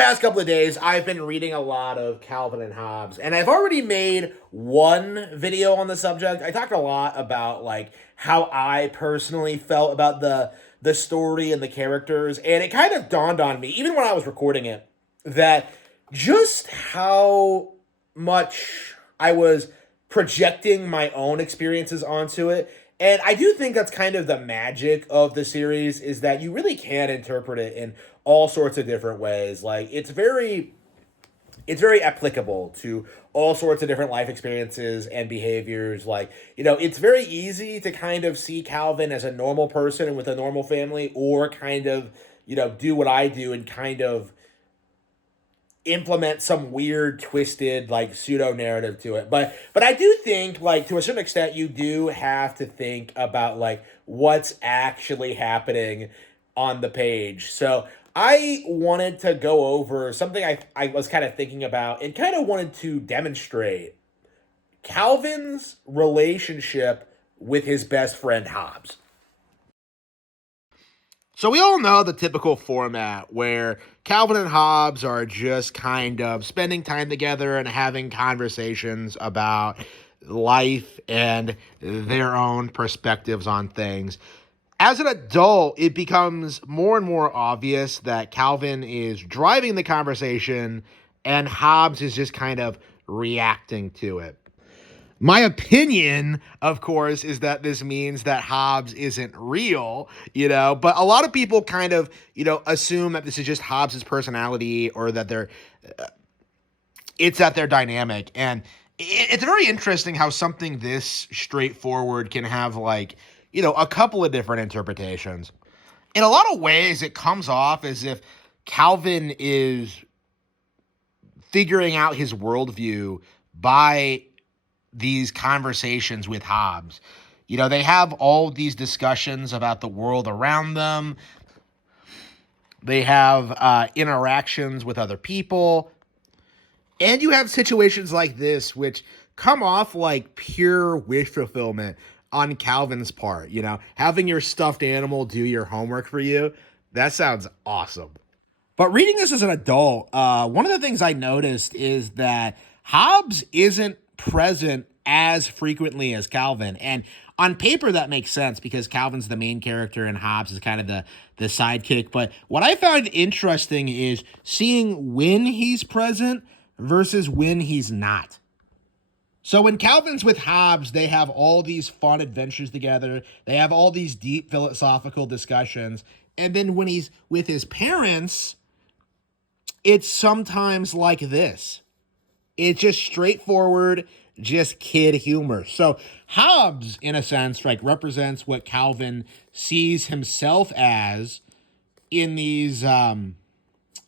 past couple of days, I've been reading a lot of Calvin and Hobbes, and I've already made one video on the subject. I talked a lot about like how I personally felt about the story and the characters, and it kind of dawned on me, even when I was recording it, that just how much I was projecting my own experiences onto it. And I do think that's kind of the magic of the series, is that you really can interpret it in all sorts of different ways. Like it's very applicable to all sorts of different life experiences and behaviors. Like, it's very easy to kind of see Calvin as a normal person and with a normal family, or kind of, do what I do and kind of implement some weird twisted like pseudo narrative to it. But I do think, like, to a certain extent, you do have to think about like what's actually happening on the page. So I wanted to go over something I was kind of thinking about and kind of wanted to demonstrate Calvin's relationship with his best friend Hobbes. So we all know the typical format where Calvin and Hobbes are just kind of spending time together and having conversations about life and their own perspectives on things. As an adult, it becomes more and more obvious that Calvin is driving the conversation and Hobbes is just kind of reacting to it. My opinion, of course, is that this means that Hobbes isn't real, but a lot of people kind of, assume that this is just Hobbes' personality, or that it's that they're dynamic. And it's very interesting how something this straightforward can have like, a couple of different interpretations. In a lot of ways, it comes off as if Calvin is figuring out his worldview by these conversations with Hobbes. They have all these discussions about the world around them. They have interactions with other people. And you have situations like this, which come off like pure wish fulfillment on Calvin's part. Having your stuffed animal do your homework for you. That sounds awesome. But reading this as an adult, one of the things I noticed is that Hobbes isn't present as frequently as Calvin. And on paper, that makes sense because Calvin's the main character and Hobbes is kind of the sidekick. But what I found interesting is seeing when he's present versus when he's not. So when Calvin's with Hobbes, they have all these fun adventures together. They have all these deep philosophical discussions. And then when he's with his parents, it's sometimes like this. It's just straightforward, just kid humor. So Hobbes, in a sense, like represents what Calvin sees himself as in these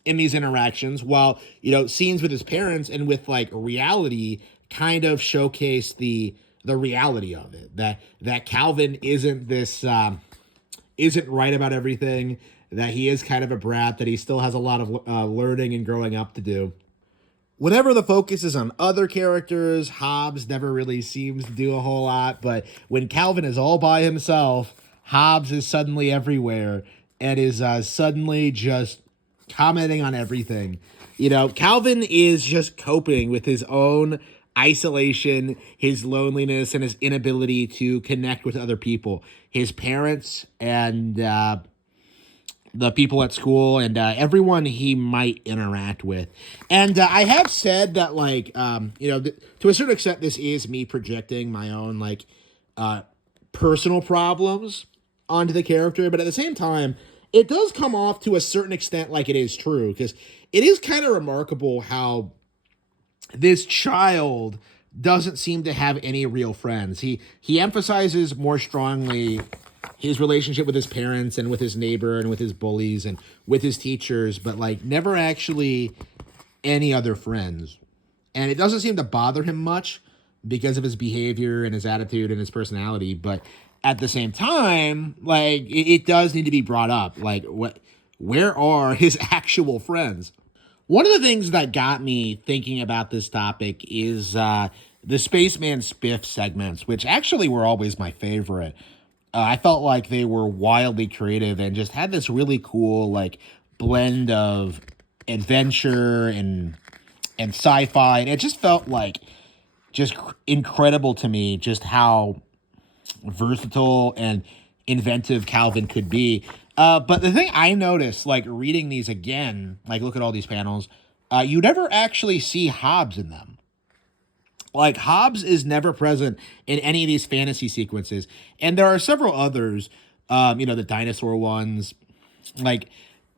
interactions, while scenes with his parents and with like reality kind of showcase the reality of it. That Calvin isn't this isn't right about everything. That he is kind of a brat. That he still has a lot of learning and growing up to do. Whenever the focus is on other characters, Hobbes never really seems to do a whole lot. But when Calvin is all by himself, Hobbes is suddenly everywhere and is suddenly just commenting on everything. Calvin is just coping with his own isolation, his loneliness, and his inability to connect with other people. His parents and the people at school and everyone he might interact with. And I have said that, like, to a certain extent, this is me projecting my own, like, personal problems onto the character. But at the same time, it does come off to a certain extent like it is true. Because it is kind of remarkable how this child doesn't seem to have any real friends. He emphasizes more strongly his relationship with his parents and with his neighbor and with his bullies and with his teachers, but like never actually any other friends. And it doesn't seem to bother him much because of his behavior and his attitude and his personality. But at the same time, like it does need to be brought up. Like where are his actual friends? One of the things that got me thinking about this topic is the Spaceman Spiff segments, which actually were always my favorite. I felt like they were wildly creative and just had this really cool like blend of adventure and sci-fi, and it just felt like just incredible to me just how versatile and inventive Calvin could be. But the thing I noticed, like reading these again, like look at all these panels, you never actually see Hobbes in them. Like Hobbes is never present in any of these fantasy sequences, and there are several others. The dinosaur ones, like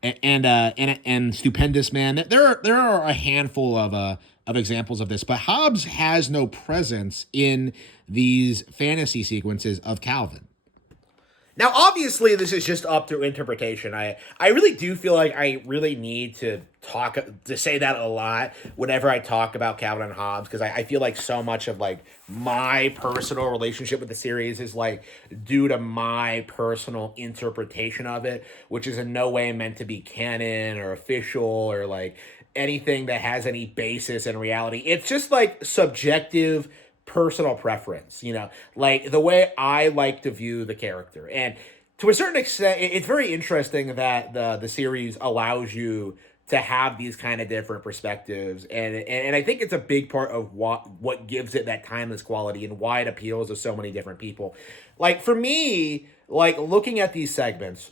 and stupendous man. There are a handful of examples of this, but Hobbes has no presence in these fantasy sequences of Calvin. Now, obviously, this is just up to interpretation. I really do feel like I really need to say that a lot whenever I talk about Calvin and Hobbes, because I feel like so much of like my personal relationship with the series is like due to my personal interpretation of it, which is in no way meant to be canon or official or like anything that has any basis in reality. It's just like subjective personal preference, like the way I like to view the character. And to a certain extent, it's very interesting that the series allows you to have these kind of different perspectives. And I think it's a big part of what gives it that timeless quality and why it appeals to so many different people. Like for me, like looking at these segments,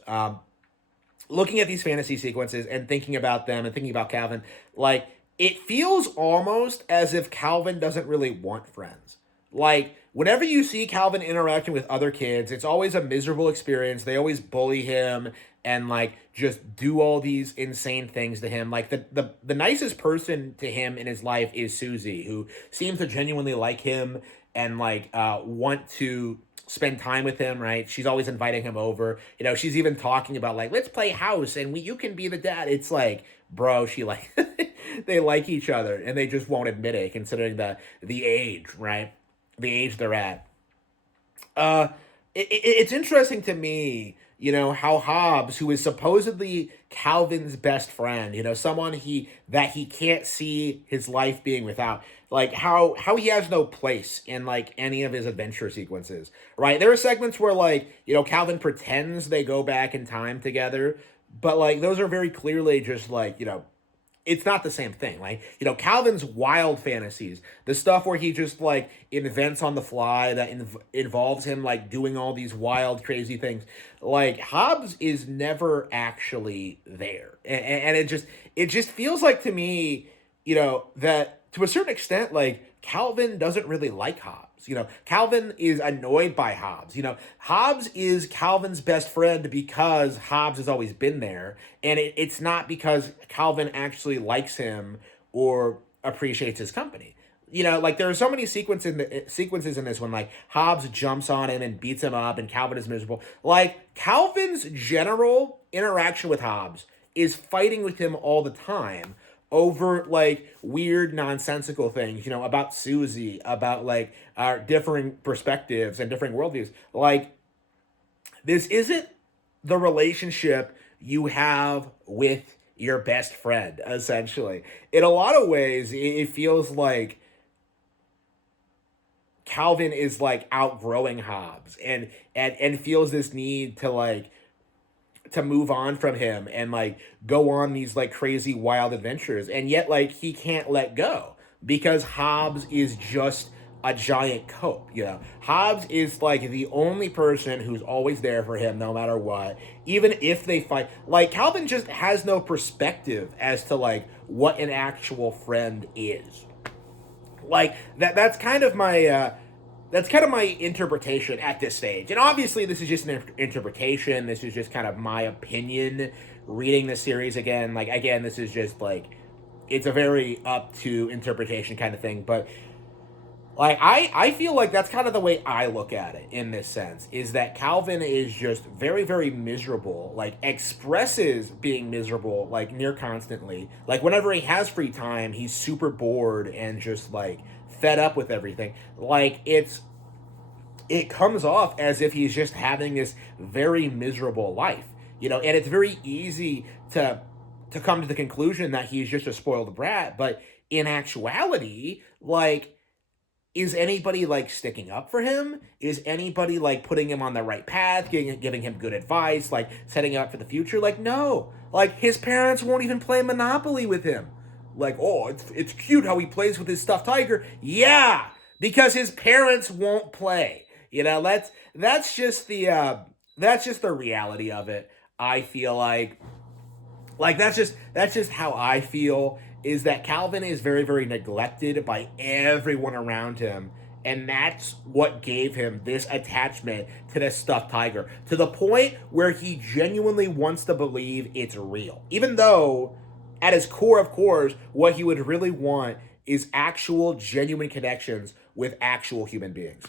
looking at these fantasy sequences and thinking about them and thinking about Calvin, like it feels almost as if Calvin doesn't really want friends. Like, whenever you see Calvin interacting with other kids, it's always a miserable experience. They always bully him and, like, just do all these insane things to him. Like, the nicest person to him in his life is Susie, who seems to genuinely like him and, like, want to spend time with him, right? She's always inviting him over. She's even talking about, like, let's play house and you can be the dad. It's like, bro, she like they like each other and they just won't admit it considering the age, right? The age they're at. It's interesting to me, how Hobbes, who is supposedly Calvin's best friend, someone that he can't see his life being without, like how he has no place in like any of his adventure sequences, right? There are segments where like, Calvin pretends they go back in time together, but like those are very clearly just like, it's not the same thing. Like, Calvin's wild fantasies, the stuff where he just like invents on the fly that involves him like doing all these wild, crazy things. Like Hobbes is never actually there. And it just feels like to me, that to a certain extent, like Calvin doesn't really like Hobbes. Calvin is annoyed by Hobbes. Hobbes is Calvin's best friend because Hobbes has always been there. And it's not because Calvin actually likes him or appreciates his company. Like there are so many sequences in this when like Hobbes jumps on him and beats him up and Calvin is miserable. Like Calvin's general interaction with Hobbes is fighting with him all the time over like weird nonsensical things, about Susie, about like our differing perspectives and differing worldviews. Like this isn't the relationship you have with your best friend, essentially. In a lot of ways, it feels like Calvin is like outgrowing Hobbes and feels this need to move on from him and like go on these like crazy wild adventures, and yet like he can't let go because Hobbes is just a giant cope. Hobbes is like the only person who's always there for him no matter what, even if they fight. Like Calvin just has no perspective as to like what an actual friend is. Like that's kind of my interpretation at this stage. And obviously, this is just an interpretation. This is just kind of my opinion reading the series again. Like, again, this is just like, it's a very up to interpretation kind of thing. But, like, I feel like that's kind of the way I look at it in this sense, is that Calvin is just very, very miserable, like, expresses being miserable, like, near constantly. Like, whenever he has free time, he's super bored and just, like, fed up with everything. Like it comes off as if he's just having this very miserable life, and it's very easy to come to the conclusion that he's just a spoiled brat, but in actuality, like is anybody like sticking up for him? Is anybody like putting him on the right path, giving him good advice, like setting him up for the future? Like, no. Like, his parents won't even play Monopoly with him. Like, oh, it's cute how he plays with his stuffed tiger. Yeah, because his parents won't play. You know, that's just the reality of it. I feel like that's just how I feel, is that Calvin is very, very neglected by everyone around him. And that's what gave him this attachment to this stuffed tiger, to the point where he genuinely wants to believe it's real. Even though, at his core, of course, what he would really want is actual, genuine connections with actual human beings.